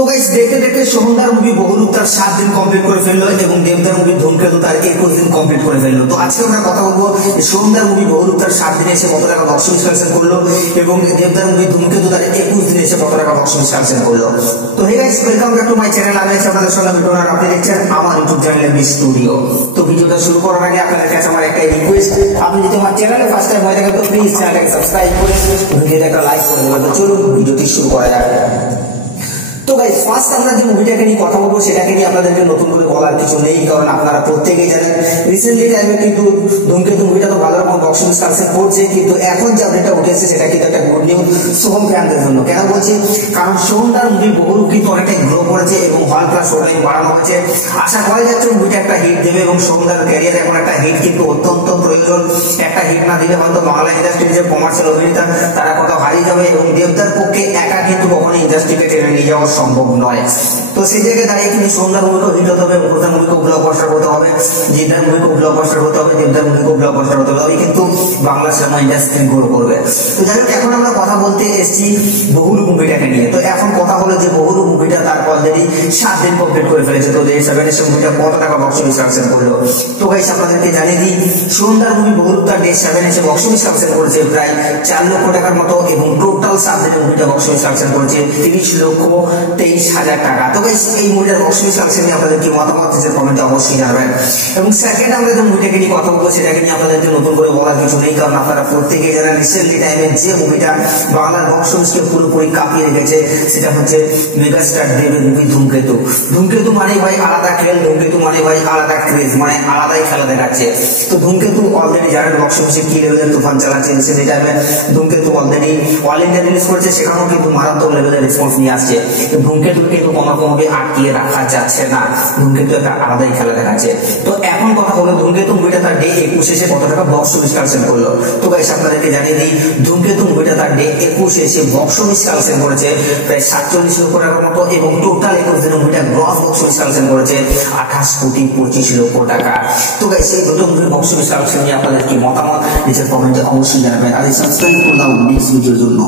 তো গাইস দেখতে দেখতে সোহমদার মুভি বহুরূপ তার 7 দিন কমপ্লিট করে ফেললো এবং দেবদার মুভি ধূমকেতু তার 21 দিন কমপ্লিট করে ফেললো। তো আজকে আমরা কথা বলবো সোহমদার মুভি বহুরূপ তার 7 দিনে এসে কত টাকা বক্স অফিস কালেকশন করলো এবং দেবদার মুভি ধূমকেতু তার 21 দিনে এসে কত টাকা বক্স অফিস কালেকশন করলো। তো hey guys, welcome back to my channel. আমি আছি আপনাদের সঙ্গে ভিডিও আর আপনি দেখছেন আমার ইউটিউব চ্যানেল বি স্টুডিও। তো ভিডিওটা শুরু করার আগে আপনাদের কাছে আমার একটা রিকোয়েস্ট, আপনি যদি আমার চ্যানেলে ফার্স্ট টাইম হয়ে থাকেন তো প্লিজ চ্যানেলটাকে সাবস্ক্রাইব করে ভিডিওতে একটা লাইক করে দেবেন। তো চলুন ভিডিওটি শুরু করা যাক। তো গাইস, ফার্স্ট আমরা যে মুভিটাকে নিয়ে কথা বলবো সেটাকে নিয়ে আপনাদেরকে নতুন করে বলার কিছু নেই, কারণ আপনারা প্রত্যেকেই জানেন রিসেন্টলি টাইমে কিন্তু ধূমকেতু মুভিটা তো ভালো রকম বক্স অফিস কালেকশন করছে, কিন্তু এখন যে আপডেটটা উঠেছে সেটা কিন্তু একটা গুড নিউজ সোহম ফ্যানদের জন্য। কেন বলছি, কারণ সোহমদার মুভি বহুরূপ কিন্তু অনেকটাই গ্রো করেছে এবং হল প্লাস শোটাইম বাড়ানো হয়েছে। আশা করা যাচ্ছে মুভিটা একটা হিট দেবে এবং সোহমদার ক্যারিয়ারে এখন একটা হিট কিন্তু অত্যন্ত প্রয়োজন। একটা হিট না দিলে হয়তো বাংলা ইন্ডাস্ট্রির যে কমার্শিয়াল অভিনেতা তারা কোথাও হারিয়ে যাবে এবং দেবদার পক্ষে একা কিন্তু কখনো ইন্ডাস্ট্রিকে টেনে নিয়ে যাওয়া সম্ভব নয়। তো সেই জায়গায় দাঁড়িয়ে কিন্তু সোহমদার মুভিকেও হিট হতে হবে, মুকুতার মুভিকেও ব্লকবাস্টার হতে হবে, জিদ্দার মুভিকেও ব্লকবাস্টার হতে হবে, দেবদার মুভিকেও ব্লকবাস্টার হতে হবে, কিন্তু বাংলা সিনেমা ইন্ডাস্ট্রি গ্রো করবে। তো যাই হোক, এখন আমরা কথা বলতে এসেছি বহুরূপ মুভিটাকে নিয়ে। তো এখন কথা হলো যে বহুরূপ মুভিটা তার অলরেডি 7 দিন কমপ্লিট করে ফেলেছে। তো ডে 7 এসে মুভিটা কত টাকা বক্স অফিস কালেকশন করলো। তো গাইস, আপনাদেরকে জানিয়ে দিই সোহমদার মুভি বহুরূপ তার ডে 7 এসে বক্স অফিস কালেকশন করেছে প্রায় 4 লক্ষ টাকার মতো এবং টোটাল 7 দিনে মুভিটা বক্স অফিস কালেকশন করেছে 30,23,000 টাকা। তো গাইস, এই মুভিটার বক্স অফিস কালেকশন নিয়ে আপনাদের কি মতামত আছে কমেন্টে অবশ্যই জানাবেন। এবং সেকেন্ড আমরা যে মুভিটাকে নিয়ে কথা বলবো সেটাকে নিয়ে আপনাদেরকে নতুন করে বলার কিছু নেই, কারণ আপনারা প্রত্যেকেই জানেন রিসেন্টলি টাইমে যে মুভিটা বাংলার বক্স অফিসকে পুরোপুরি কাঁপিয়ে রেখেছে সেটা হচ্ছে মেগাস্টার দেবের মুভি ধূমকেতু। ধূমকেতু মানে ভাই আলাদা খেল, ধূমকেতু মানে ভাই আলাদা ক্রেজ, মানে আলাদাই খেলা দেখাচ্ছে। তো ধূমকেতু অলরেডি জানেন বক্স অফিসে কি লেভেলের তুফান চালাচ্ছে। রিসেন্টলি টাইমে ধূমকেতু অলরেডি অল ইন্ডিয়া রিলিজ করেছে, সেখানেও কিন্তু মারাত্মক লেভেলের রেসপন্স নিয়ে আসছে। ধূমকেতু কিন্তু কোনোভাবে আটকিয়ে রাখা যাচ্ছে না, ধূমকেতু একটা আলাদাই খেলা দেখাচ্ছে। তো এখন কথা হলো ধূমকেতু মুভিটা তার ডে 21 এসে কত টাকা বক্স অফিস কালেকশন করলো। তো গাইস, আপনাদেরকে জানিয়ে দিই ধূমকেতু মুভিটা তার ডে 21 এসে বক্স অফিস কালেকশন করেছে প্রায় 47 লক্ষ টাকার মতো এবং টোটাল 21 দিনে মুভিটা গ্রস বক্স অফিস কালেকশন করেছে 28,25,00,000 টাকা। তো গাইস, এই দুটো মুভির বক্স অফিস কালেকশন নিয়ে আপনাদের কি মতামত নিচের কমেন্টে অবশ্যই জানাবেন আর সাবস্ক্রাইব করে দাও নেক্সট ভিডিওর জন্য।